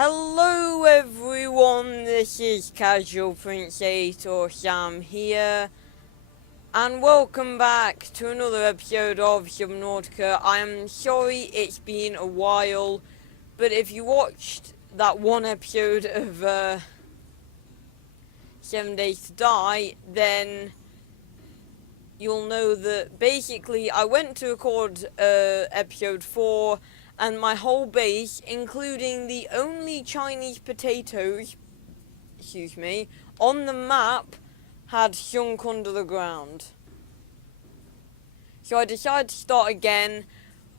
Hello everyone, this is Casual Prince 8 or Sam here, and welcome back to another episode of Subnautica. I am sorry it's been a while, but if you watched that one episode of 7 Days to Die, then you'll know that basically I went to record episode 4, and my whole base, including the only Chinese potatoes, on the map, had sunk under the ground. So I decided to start again,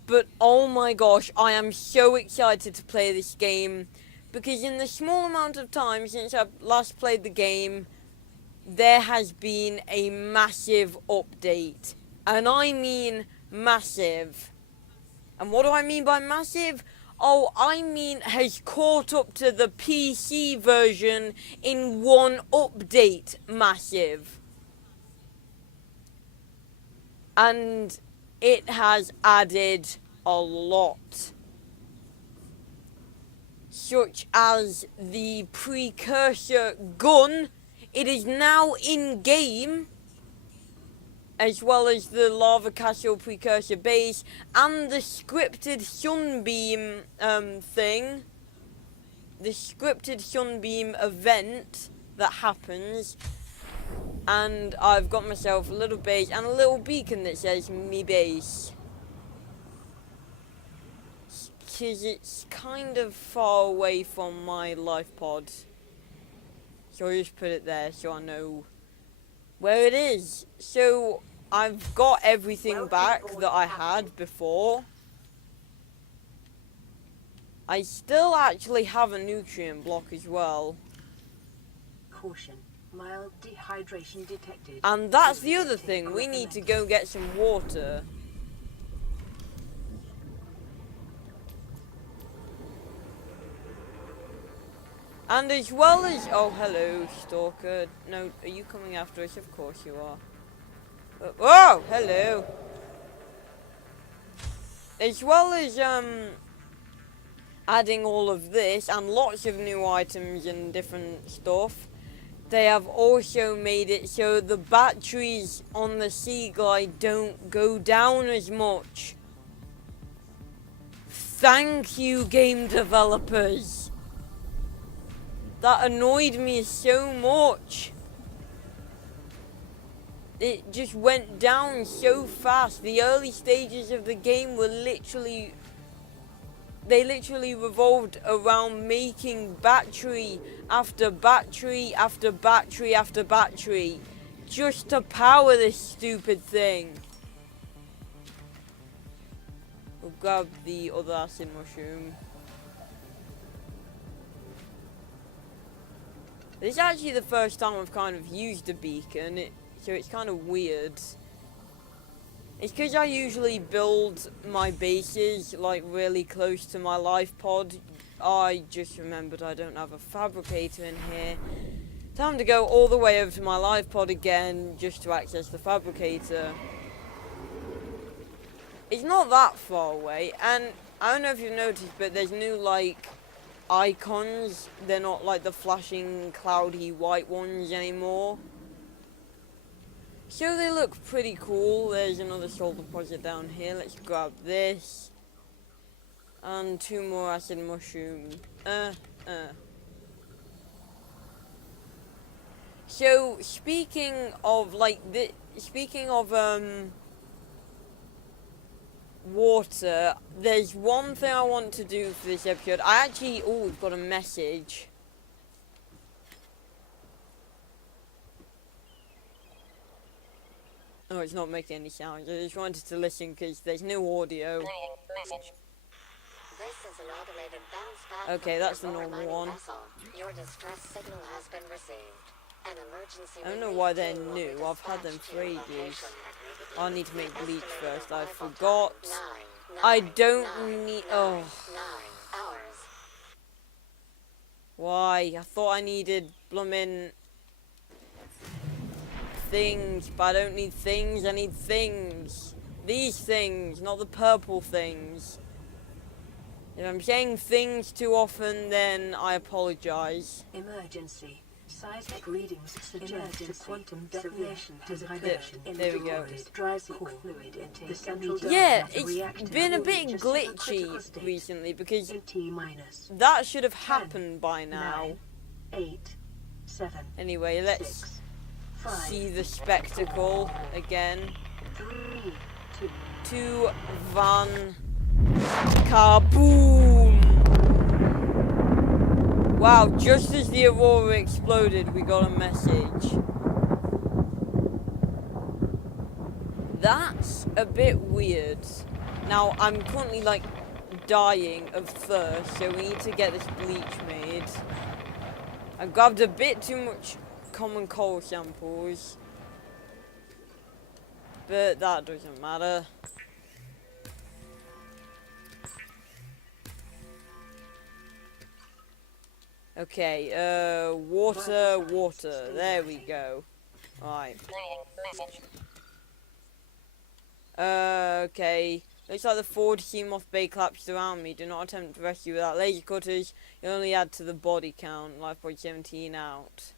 but oh my gosh, I am so excited to play this game, because in the small amount of time since I last played the game, there has been a massive update. And I mean massive. And what do I mean by massive? Oh, I mean has caught up to the PC version in one update massive. And it has added a lot. Such as the precursor gun. It is now in game, as well as the lava castle precursor base and the scripted sunbeam thing, the scripted sunbeam event that happens. And I've got myself a little base and a little beacon that says me base, because it's kind of far away from my life pod. So I just put it there so I know where it is. So I've got everything back that I had before. I still actually have a nutrient block as well. Caution, mild dehydration detected. And that's the other thing, we need to go get some water. And as well as... Oh, hello, Stalker. No, are you coming after us? Of course you are. Oh, hello. As well as, adding all of this and lots of new items and different stuff, they have also made it so the batteries on the Sea Glide don't go down as much. Thank you, game developers. That annoyed me so much. It just went down so fast. The early stages of the game were literally... They literally revolved around making battery after battery after battery after battery just to power this stupid thing. We'll grab the other acid mushroom. This is actually the first time I've kind of used a beacon, so it's kind of weird. It's because I usually build my bases like really close to my life pod. I just remembered I don't have a fabricator in here. Time to go all the way over to my life pod again just to access the fabricator. It's not that far away, and I don't know if you've noticed, but there's new like icons. They're not like the flashing cloudy white ones anymore, so they look pretty cool. There's another soul deposit down here. Let's grab this and 2 more acid mushroom. So speaking of water, there's one thing I want to do for this episode. We've got a message. Oh, it's not making any sounds. I just wanted to listen because there's no audio. Message. This is an automated bounce back. Okay, that's the normal one. Your distress signal has been received. An emergency. I don't know why they're new. I've had them for ages. I need to make bleach first. I forgot. I don't need... Oh. Why? I thought I needed bloomin' things, but I don't need things. I need things. These things, not the purple things. If I'm saying things too often, then I apologize. Emergency. Seismic readings suggest quantum detonation There we go. Dry fluid intake. The central Yeah, reactor it's been a bit just hit a glitchy critical state. recently because In T minus that should have 10, happened by now. 9, 8, 7, Anyway, let's 6, 5, see the spectacle again. 3, 2. To Van Kaboom! Wow, just as the Aurora exploded, we got a message. That's a bit weird. Now, I'm currently, like, dying of thirst, so we need to get this bleach made. I grabbed a bit too much common coal samples. But that doesn't matter. Okay, water. There we go. Right. Okay. Looks like the forward Seamoth Bay collapsed around me. Do not attempt to rescue without laser cutters. You only add to the body count. Life point 17 out.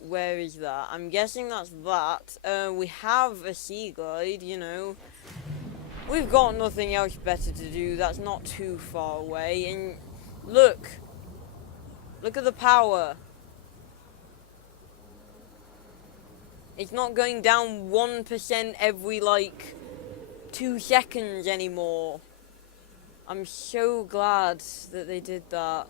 Where is that? I'm guessing that's that. We have a sea glide, you know. We've got nothing else better to do. That's not too far away. And look. Look at the power. It's not going down 1% every, like, 2 seconds anymore. I'm so glad that they did that.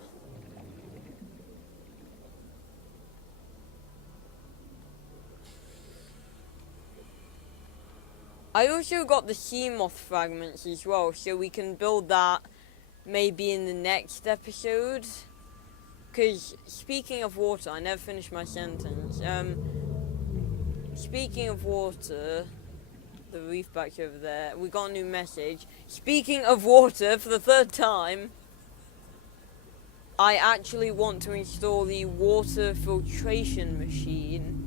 I also got the Seamoth fragments as well, so we can build that maybe in the next episode. Because, speaking of water, I never finished my sentence. Speaking of water, the reef back over there, we got a new message. Speaking of water, for the 3rd time, I actually want to install the water filtration machine.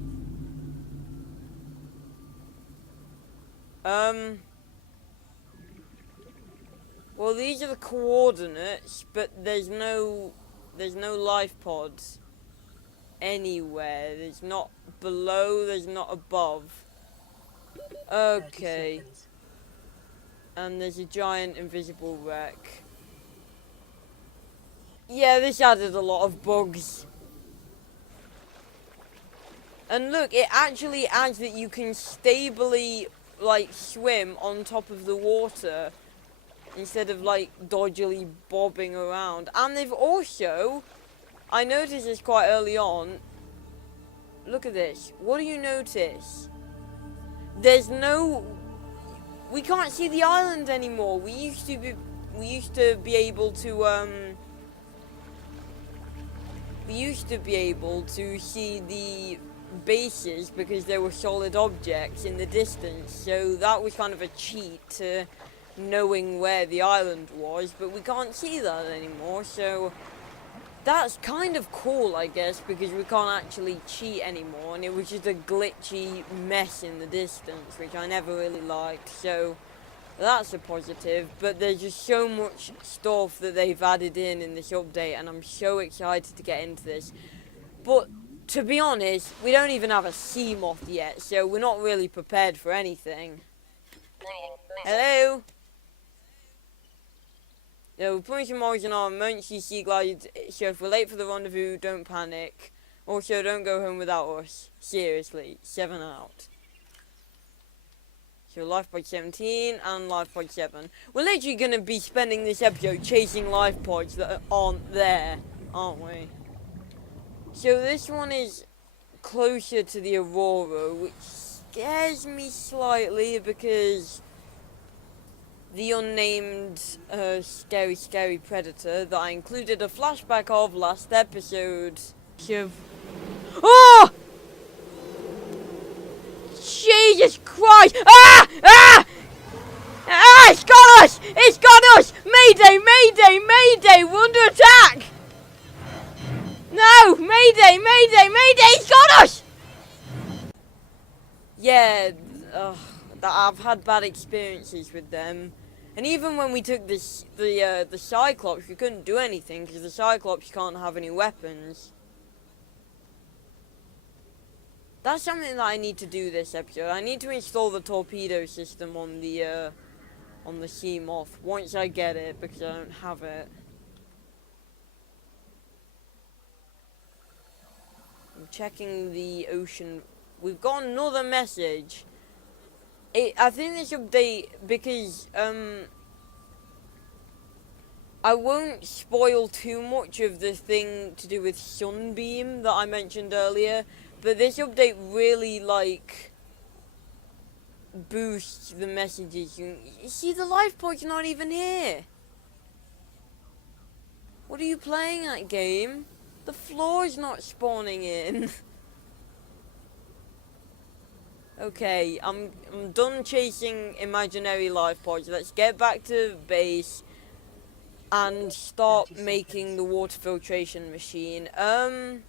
Well, these are the coordinates, but there's no life pods anywhere. There's not below, there's not above. Okay. And there's a giant invisible wreck. Yeah, this added a lot of bugs. And look, it actually adds that you can stably, like, swim on top of the water instead of, like, dodgily bobbing around. And they've also, I noticed this quite early on. Look at this. What do you notice? There's no, we can't see the island anymore. We used to be able to see the bases because there were solid objects in the distance, so that was kind of a cheat to knowing where the island was, but we can't see that anymore, so that's kind of cool, I guess, because we can't actually cheat anymore, and it was just a glitchy mess in the distance, which I never really liked, so that's a positive. But there's just so much stuff that they've added in this update, and I'm so excited to get into this. But to be honest, we don't even have a Seamoth yet, so we're not really prepared for anything. Hello? Yeah, we're putting some mods in our emergency sea glide, so if we're late for the rendezvous, don't panic. Also, don't go home without us. Seriously, 7 out. So life pod 17 and life pod 7. We're literally going to be spending this episode chasing life pods that aren't there, aren't we? So this one is closer to the Aurora, which scares me slightly because the unnamed scary predator that I included a flashback of last episode. Oh! Jesus Christ! Ah! Ah! Ah! It's got us! It's got us! Mayday! Mayday! Mayday! We're under attack! No! Mayday! Mayday! Mayday! It's got us! Yeah, I've had bad experiences with them. And even when we took this, the Cyclops, we couldn't do anything because the Cyclops can't have any weapons. That's something that I need to do this episode. I need to install the torpedo system on the Seamoth once I get it, because I don't have it. I'm checking the ocean. We've got another message. I think this update, because I won't spoil too much of the thing to do with Sunbeam that I mentioned earlier, but this update really, like, boosts the messages. You see, the life pod's not even here. What are you playing at, game? The floor's not spawning in. Okay, I'm done chasing imaginary life pods. Let's get back to base and start making the water filtration machine. I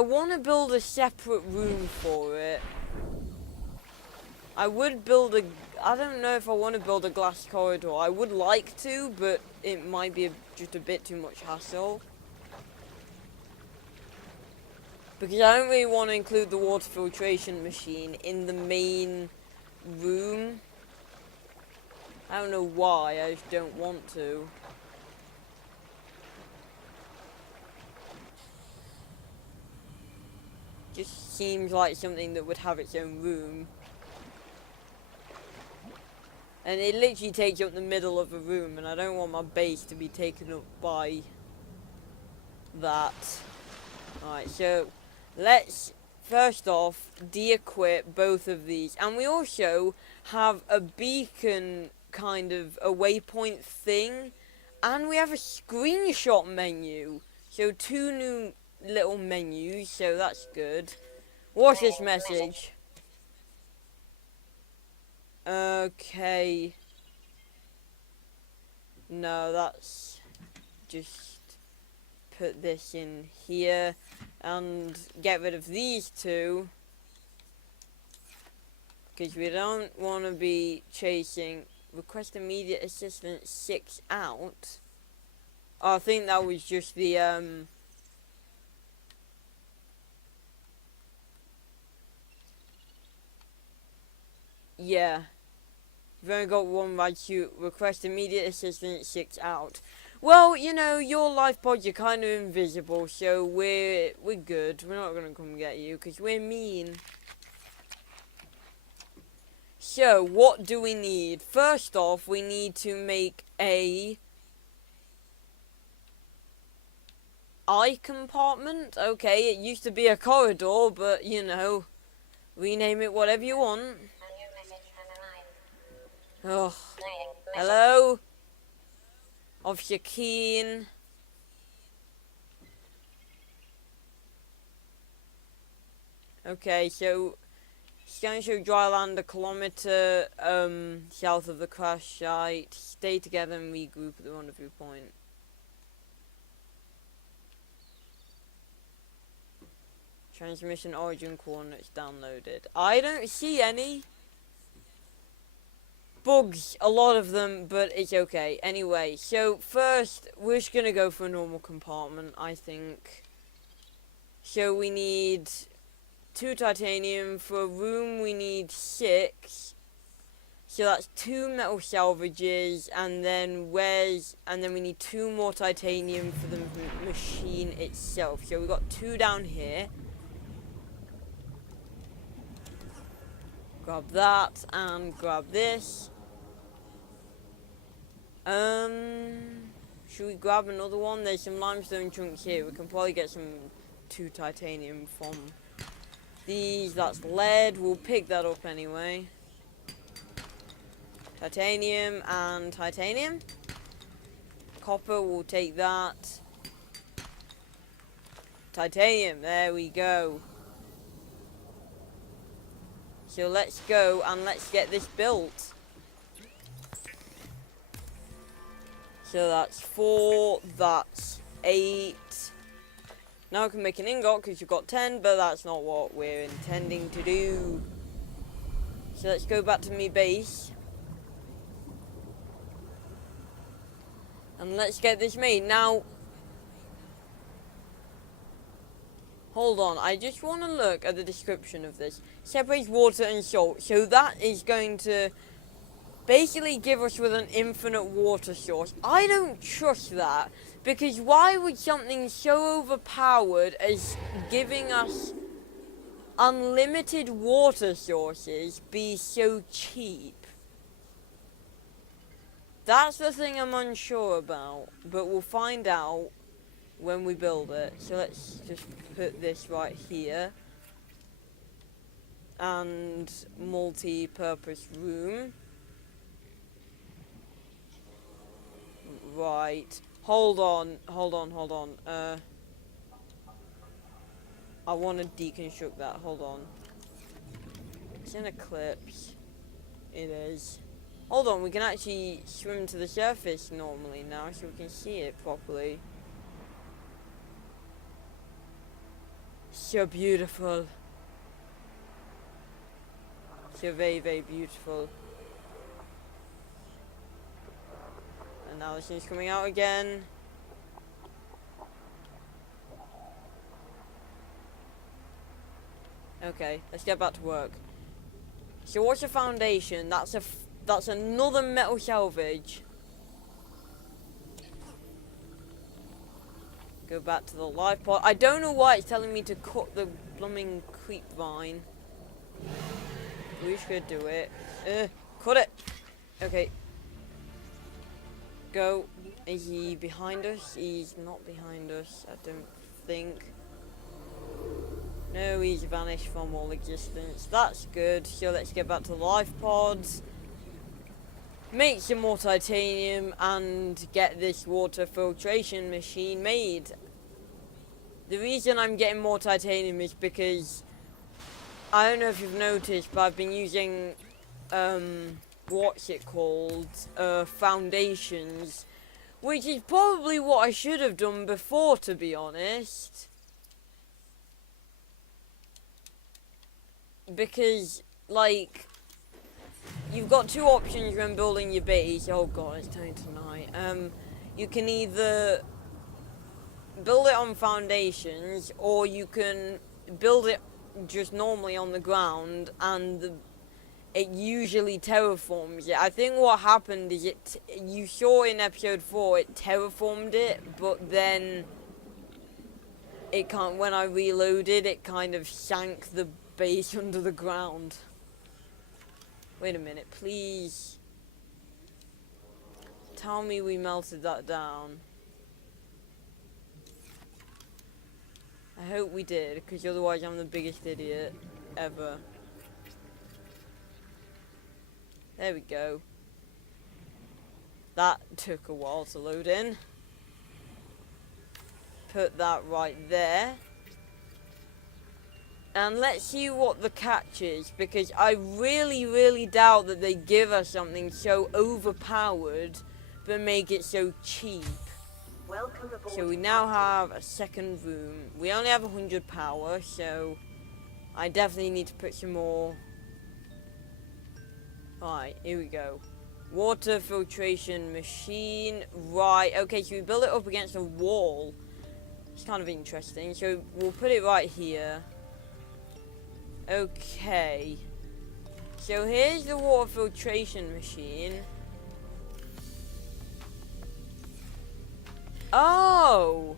want to build a separate room for it. I would build I don't know if I want to build a glass corridor. I would like to, but it might be just a bit too much hassle. Because I don't really want to include the water filtration machine in the main room. I don't know why, I just don't want to. Just seems like something that would have its own room. And it literally takes up the middle of a room, and I don't want my base to be taken up by that. Alright, so let's first off de-equip both of these. And we also have a beacon kind of a waypoint thing, and we have a screenshot menu. So 2 new little menus, so that's good. What's this message? Okay. No, that's just put this in here and get rid of these 2 because we don't want to be chasing. Request immediate assistance 6 out. Oh, I think that was just the yeah. We've only got 1 right to request immediate assistance 6 out. Well, you know, your life pods are kind of invisible, so we're good. We're not gonna come get you because we're mean. So, what do we need? First off, we need to make a eye compartment. Okay, it used to be a corridor, but you know, rename it whatever you want. A new message from the line. Oh, Playing message. hello, Officer Keen. Okay, so scan show dry land a kilometer south of the crash site. Stay together and regroup at the rendezvous point. Transmission origin coordinates downloaded. I don't see any bugs, a lot of them, but it's okay. Anyway, so first we're just gonna go for a normal compartment, I think. So we need 2 titanium. For a room we need 6. So that's 2 metal salvages, and then we need 2 more titanium for the machine itself. So we've got 2 down here. Grab that and grab this. Should we grab another one? There's some limestone chunks here. We can probably get some 2 titanium from these. That's lead. We'll pick that up anyway. Titanium and titanium. Copper, we'll take that. Titanium, there we go. So let's go and let's get this built. So that's 4, that's 8. Now I can make an ingot because you've got 10, but that's not what we're intending to do. So let's go back to me base. And let's get this made. Now, hold on, I just want to look at the description of this. Separates water and salt. So that is going to basically give us with an infinite water source. I don't trust that, because why would something so overpowered as giving us unlimited water sources be so cheap? That's the thing I'm unsure about, but we'll find out when we build it. So let's just put this right here. And multi-purpose room. Right. Hold on. I want to deconstruct that. Hold on. It's in Eclipse. It is. Hold on, we can actually swim to the surface normally now, so we can see it properly. So beautiful. So very, very beautiful. And now the sun's coming out again. Okay, let's get back to work. So what's a foundation? That's another metal salvage. Go back to the live pod. I don't know why it's telling me to cut the blooming creep vine. We should do it. Cut it. Okay. Go. Is he behind us? He's not behind us, I don't think. No, he's vanished from all existence. That's good. So let's get back to life pods. Make some more titanium and get this water filtration machine made. The reason I'm getting more titanium is because I don't know if you've noticed, but I've been using what's it called? Foundations, which is probably what I should have done before, to be honest. Because, like, you've got two options when building your base. Oh god, it's turning to night. You can either build it on foundations, or you can build it just normally on the ground, and it usually terraforms it. I think what happened is you saw in episode 4, it terraformed it, but then it can't. When I reloaded, it kind of sank the base under the ground. Wait a minute, please. Tell me we melted that down. I hope we did, because otherwise I'm the biggest idiot ever. There we go. That took a while to load in. Put that right there. And let's see what the catch is, because I really, really doubt that they give us something so overpowered, but make it so cheap. Welcome aboard. So we now have a second room. We only have 100 power, so I definitely need to put some more. Right, here we go. Water filtration machine. Right, okay, so we build it up against a wall. It's kind of interesting. So we'll put it right here. Okay. So here's the water filtration machine. Oh!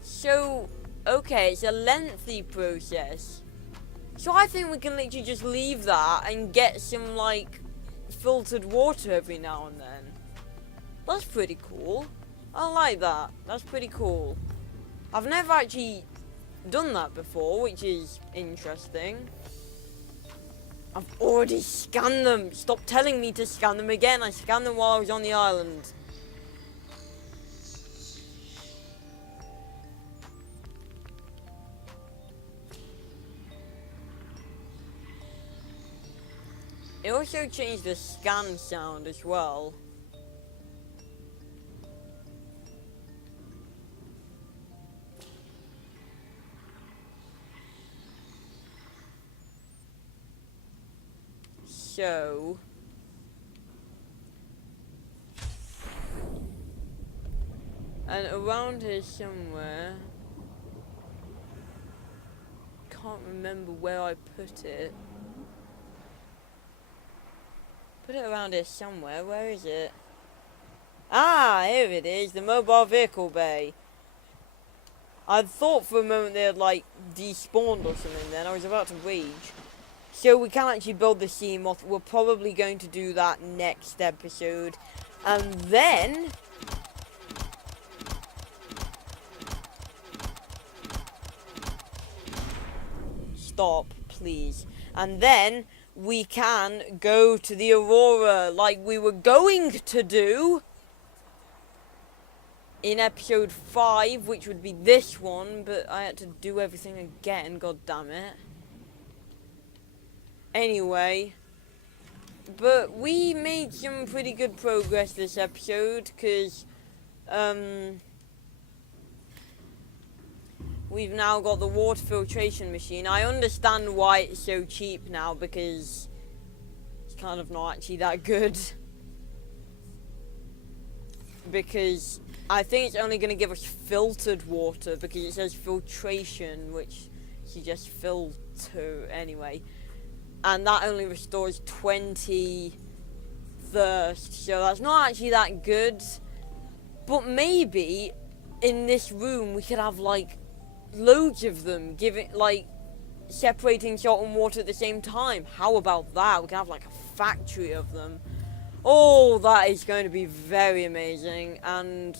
So, okay, it's a lengthy process. So I think we can literally just leave that and get some, like, filtered water every now and then. That's pretty cool. I like that. That's pretty cool. I've never actually done that before, which is interesting. I've already scanned them. Stop telling me to scan them again. I scanned them while I was on the island. It also changed the scan sound as well. So And around here somewhere, can't remember where I put it. Put it around here somewhere. Where is it? Ah, here it is, the mobile vehicle bay. I thought for a moment they had like despawned or something then. I was about to rage. So we can actually build the sea moth. We're probably going to do that next episode. And then stop, please. And then we can go to the Aurora like we were going to do in episode 5, which would be this one, but I had to do everything again, god damn it. Anyway, but we made some pretty good progress this episode, because we've now got the water filtration machine. I understand why it's so cheap now, because it's kind of not actually that good. Because I think it's only going to give us filtered water, because it says filtration, which you just filter anyway. And that only restores 20 thirst, so that's not actually that good. But maybe in this room we could have like loads of them, like separating salt and water at the same time. How about that? We can have like a factory of them. Oh, that is going to be very amazing. And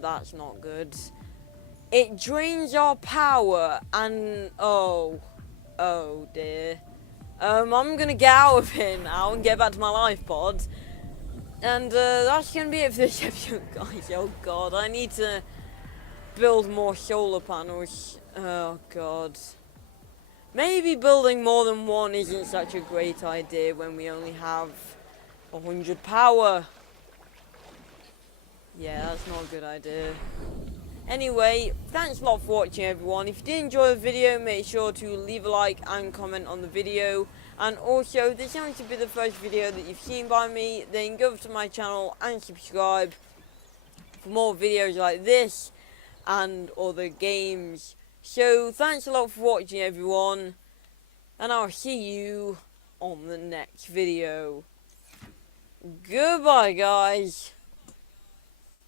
that's not good. It drains our power, and oh dear. I'm gonna get out of here now and get back to my life pod. And that's gonna be it for this episode, guys. Oh god, I need to build more solar panels. Oh god. Maybe building more than one isn't such a great idea when we only have 100 power. Yeah, that's not a good idea. Anyway, thanks a lot for watching, everyone. If you did enjoy the video, make sure to leave a like and comment on the video. And also, this happens to be the first video that you've seen by me, then go over to my channel and subscribe for more videos like this and other games. So, thanks a lot for watching, everyone. And I'll see you on the next video. Goodbye, guys.